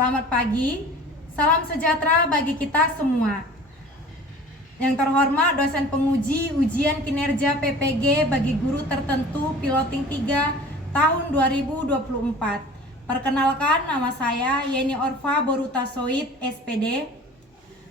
Selamat pagi, salam sejahtera bagi kita semua. Yang terhormat dosen penguji ujian kinerja PPG bagi guru tertentu piloting 3 tahun 2024. Perkenalkan, nama saya Yeni Orfa Borutasoid, SPD.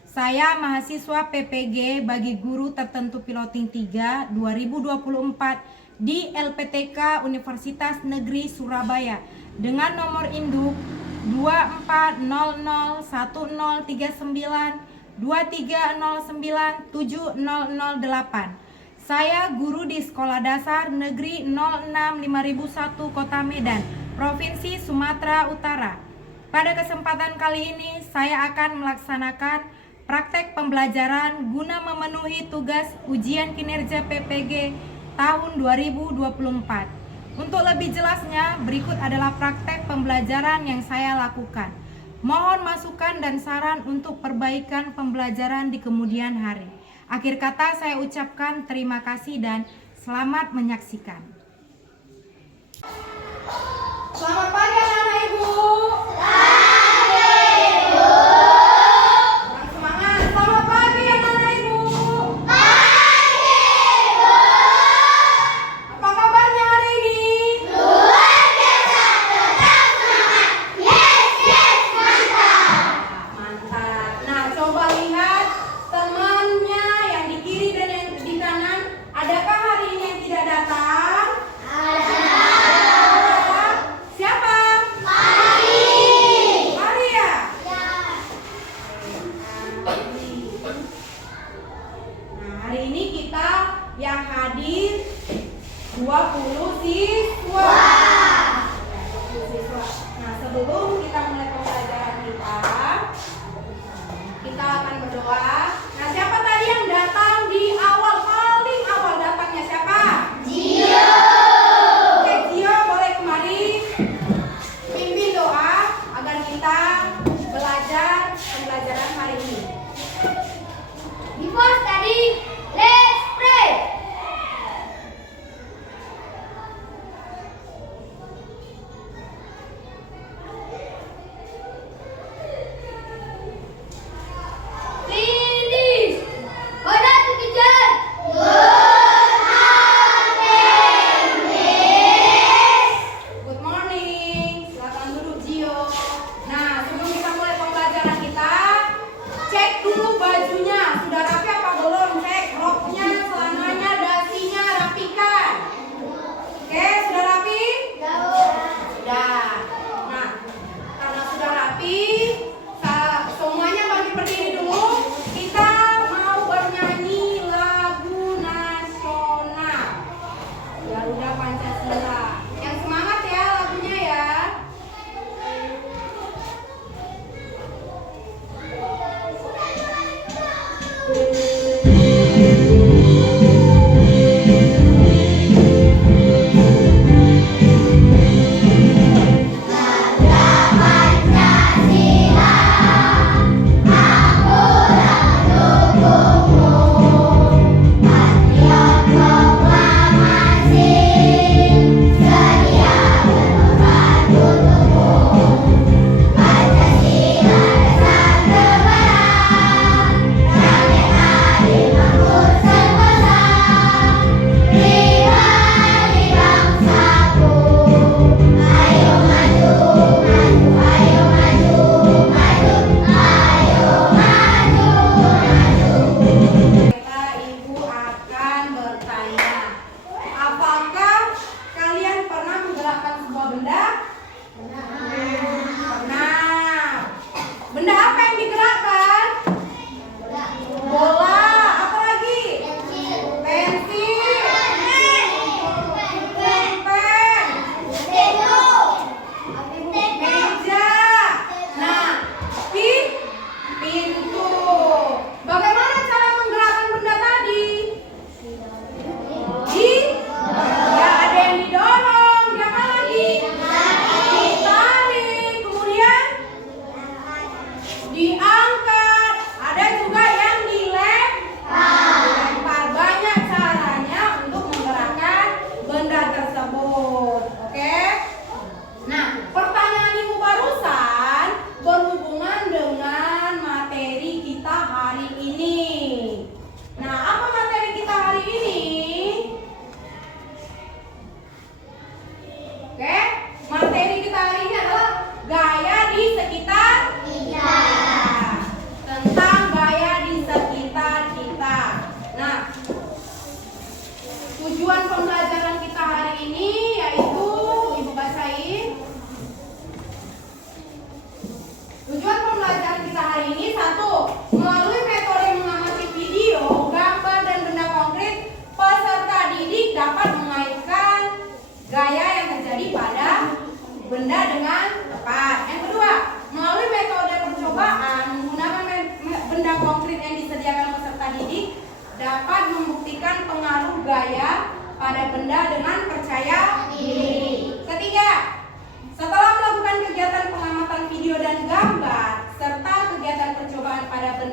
Saya mahasiswa PPG bagi guru tertentu piloting 3 2024 di LPTK Universitas Negeri Surabaya dengan nomor induk 2400103923097008. Saya guru di Sekolah Dasar Negeri 065001 Kota Medan, Provinsi Sumatera Utara. Pada kesempatan kali ini saya akan melaksanakan praktek pembelajaran guna memenuhi tugas ujian kinerja PPG tahun 2024. Untuk lebih jelasnya, berikut adalah praktek pembelajaran yang saya lakukan. Mohon masukan dan saran untuk perbaikan pembelajaran di kemudian hari. Akhir kata saya ucapkan terima kasih dan selamat menyaksikan. Selamat pagi anak-anak ibu. Hari ini kita yang hadir 20 siswa. Nah, sebelum kita mulai pembelajaran kita akan berdoa. Nah, siapa tadi yang datang di awal, paling awal datangnya siapa? Gio. Oke, Gio boleh kemari pimpin doa agar kita belajar pembelajaran hari ini. Before studying, let's pray. Finish. Order to teacher. Good morning. Silakan duduk, Gio. Nah, sebelum kita mulai pembelajaran kita, cek dulu bajunya. Sudah rapi apa belum? Cek roknya, celananya, dasinya, rapikan. Oke, sudah rapi? Sudah. Nah, karena sudah rapi, semuanya bangkit berdiri dulu. Kita mau bernyanyi lagu nasional Garuda Pancasila. Yang semangat ya lagunya ya.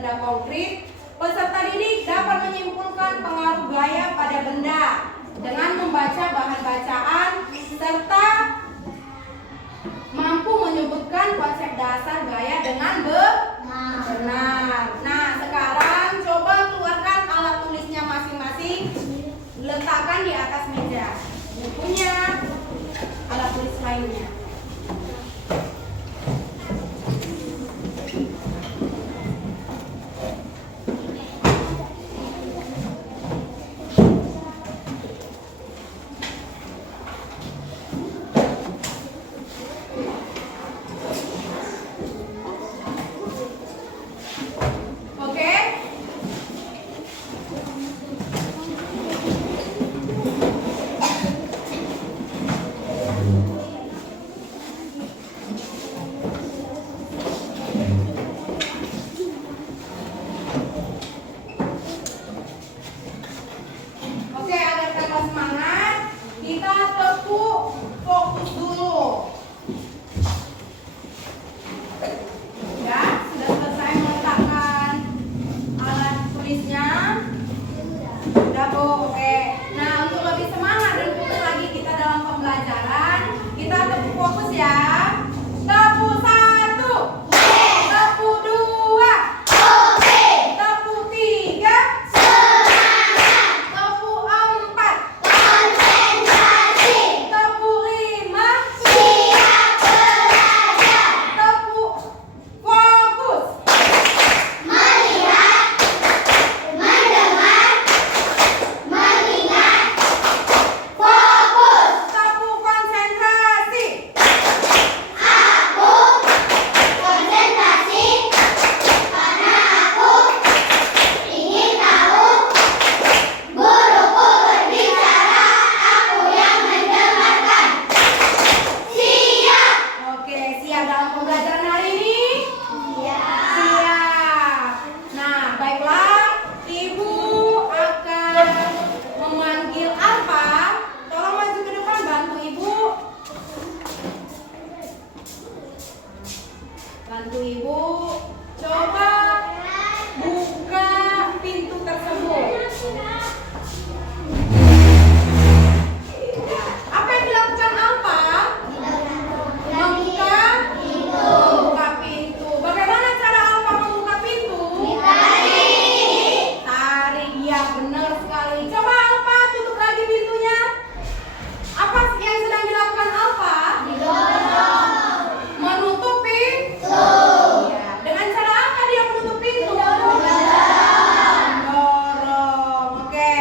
benda konkret, peserta didik dapat menyimpulkan pengaruh gaya pada benda dengan membaca bahan bacaan serta mampu menyebutkan konsep dasar gaya dengan benar. Nah, sekarang coba keluarkan alat tulisnya masing-masing, letakkan di atas meja. Bukunya, alat tulis lainnya. Bantu ibu, coba buka pintu tersebut. Apa yang dilakukan Alfa? Membuka pintu. Bagaimana cara Alfa membuka pintu? Tarik, ya benar sekali. Coba Alfa tutup lagi pintunya. Apa yang sedang dilakukan Alfa? Menutup pintu. Ya. Dengan cara apa dia menutup pintu? Dorong. Oke.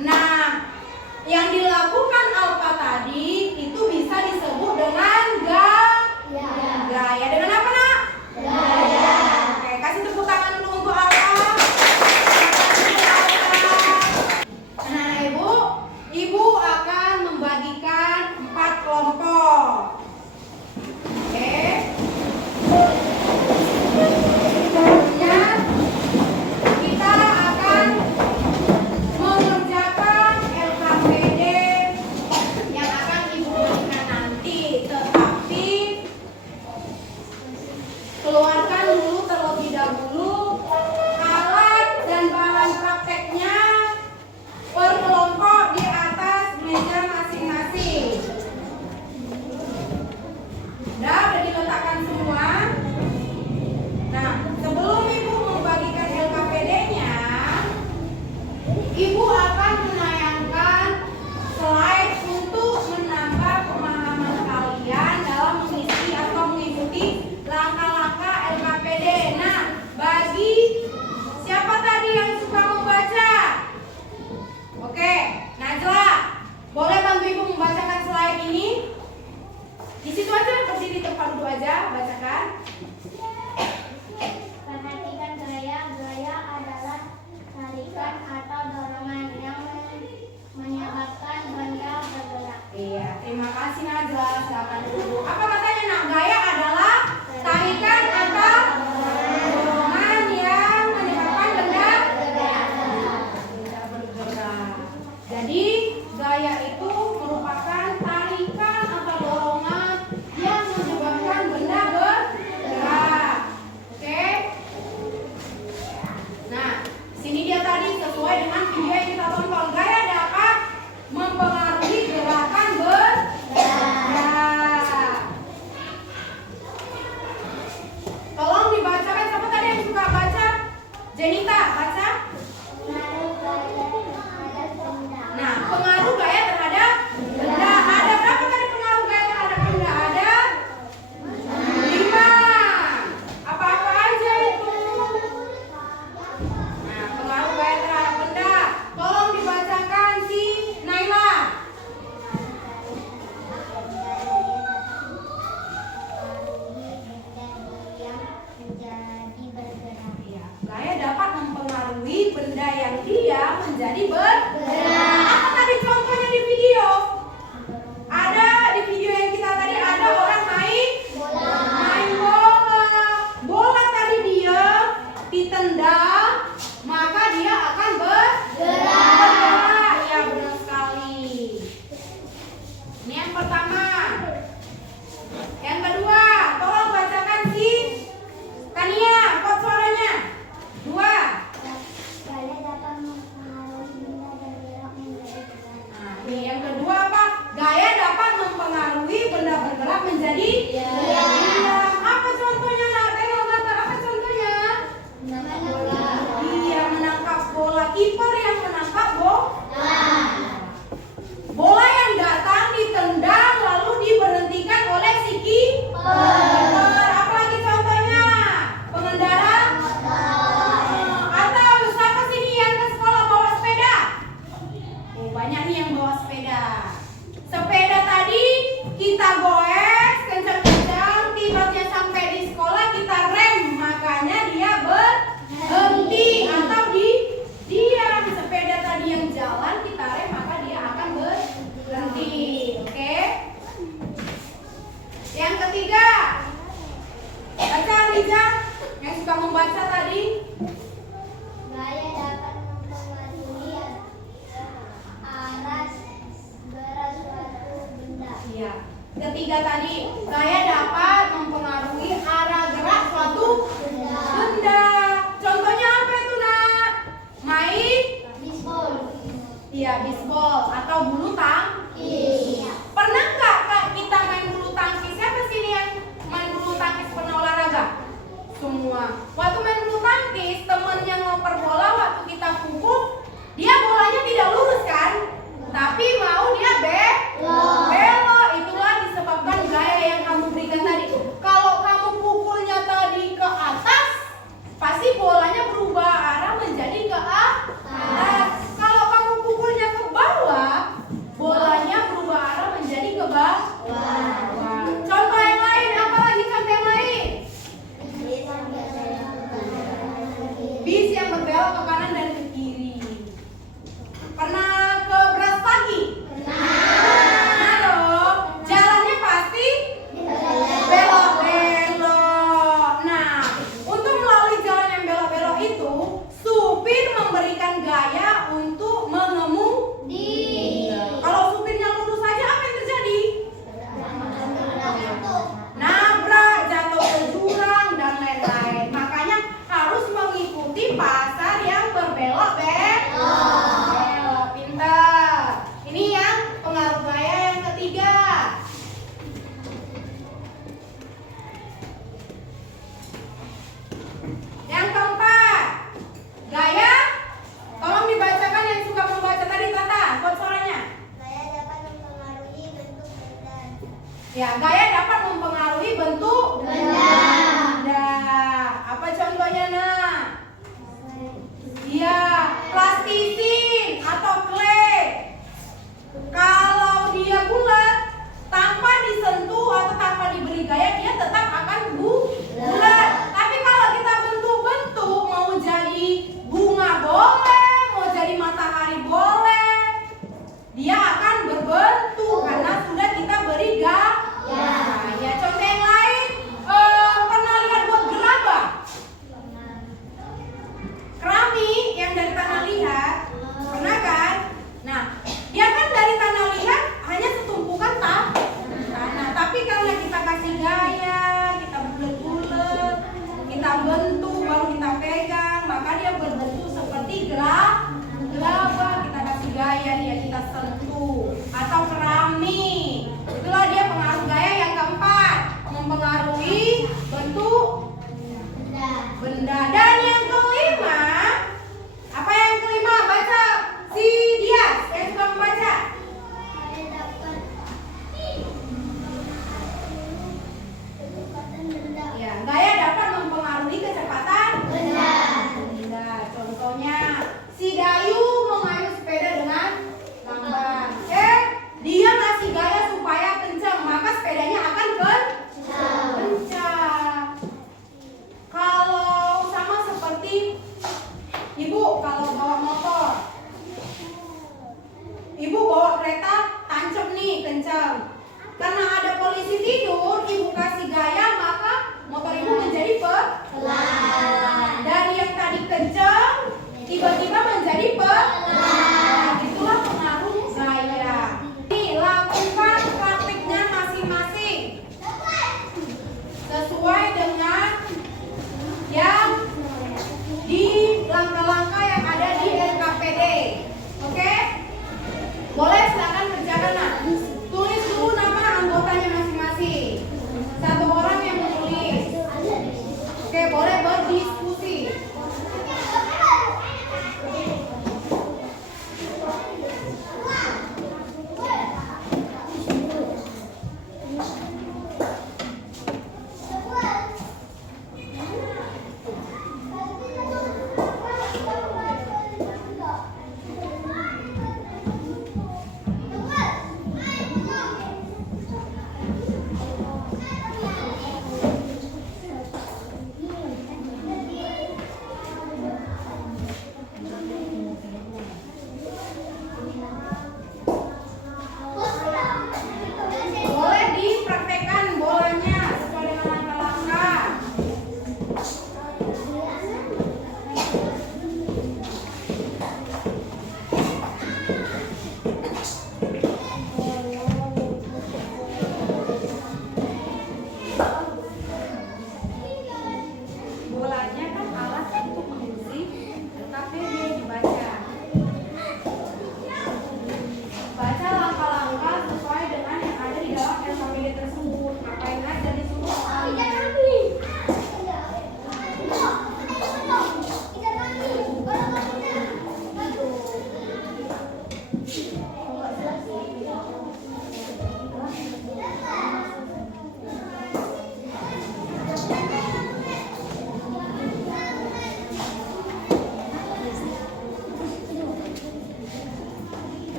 Nah, yang dilakukan Alfa tadi itu bisa disebut dengan gaya. Dengan apa, Nak? Gaya. Oke, kasih tepuk tangan dulu untuk Alfa. Nah, Ibu akan membagikan 4 kelompok. Oke. Selanjutnya kita akan mengerjakan LKPD yang akan Ibu berikan nanti. Tetapi keluarkan dulu terlebih dahulu alat dan bahan prakteknya per kelompok di atas meja masing-masing. Udah diletakkan semua. Nah, sebelum Ibu membagikan LKPD-nya, Ibu akan menayangkan slide untuk menambah pemahaman kalian dalam mengisi atau mengikuti langkah-langkah LKPD. Nah, bagi siapa tadi yang suka membaca? Oke, Najla, boleh bantu Ibu membacakan slide ini? Di situ aja, berdiri tempat duduk aja, bacakan. Perhatikan gaya. Gaya adalah tarikan atau dorongan yang menyebabkan benda bergerak. Iya, terima kasih Najla. Silakan dulu. Apa katanya, Nak? Gaya adalah tarikan atau dorongan yang menyebabkan benda bergerak. Jadi gaya itu merupakan tarikan atau dorongan yang menyebabkan benda bergerak. Jenita, baca. Pengaruh gaya terhadap benda. Nah, pengaruh gaya terhadap benda. Ada berapa kali pengaruh gaya terhadap benda? Ada 5. Apa-apa aja itu? Nah, pengaruh gaya terhadap benda. Tolong dibacakan si Naila. Ya, gaya dapat mempengaruhi benda yang diam menjadi bergerak. Apa tadi contohnya di video? Ada di video yang kita tadi ada orang main bola. Bola tadi diam, ditendang, maka dia akan bergerak. Ya, benar sekali. Ini yang pertama. Yang kedua, tolong bacakan si Tania, kuat suaranya. 2. Gaya dapat mempengaruhi benda bergerak menjadi gerak. Nah, ini yang kedua apa? Gaya dapat mempengaruhi benda bergerak menjadi diam. Apa contohnya? Nak, tengok gambar. Apa contohnya? Menangkap bola. Iya, menangkap bola. Kiper yang menangkap bola yang datang ditendang lalu diberhentikan oleh si kiper. Apa lagi contohnya? Pengendara atau siapa sini yang ke sekolah bawa sepeda? Oh, banyak nih yang bawa sepeda. Sepeda tadi kita goes kencang-kencang, tiba-tiba sampai di sekolah kita rem, makanya dia berhenti atau diam. Sepeda tadi yang jalan kita rem, maka dia akan berhenti. Oke? Yang ketiga, baca Riza yang suka membaca tadi. Gaya dapat mempengaruhi arah gerak suatu benda. Iya. Ketiga tadi, gaya dapat mempengaruhi arah gerak suatu benda. Contohnya apa itu, Nak? Main? Bisbol. Iya, bisbol atau bulu tangkis. Iya. Pernah nggak Kak, kita main bulu tangkis? Siapa sini yang main bulu tangkis pernah olahraga? Semua. Waktu main bulu tangkis, temen yang ngoper bola waktu kita pukul, dia bolanya tidak lurus kan? Tapi mau dia belok. Itulah disebabkan gaya yang kamu berikan tadi. Kalau kamu pukulnya tadi ke atas, pasti bolanya berubah arah menjadi ke atas. Kalau kamu pukulnya ke bawah, bolanya berubah arah menjadi ke bawah. Contoh yang lain, apa lagi contoh yang lain?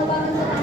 merupakan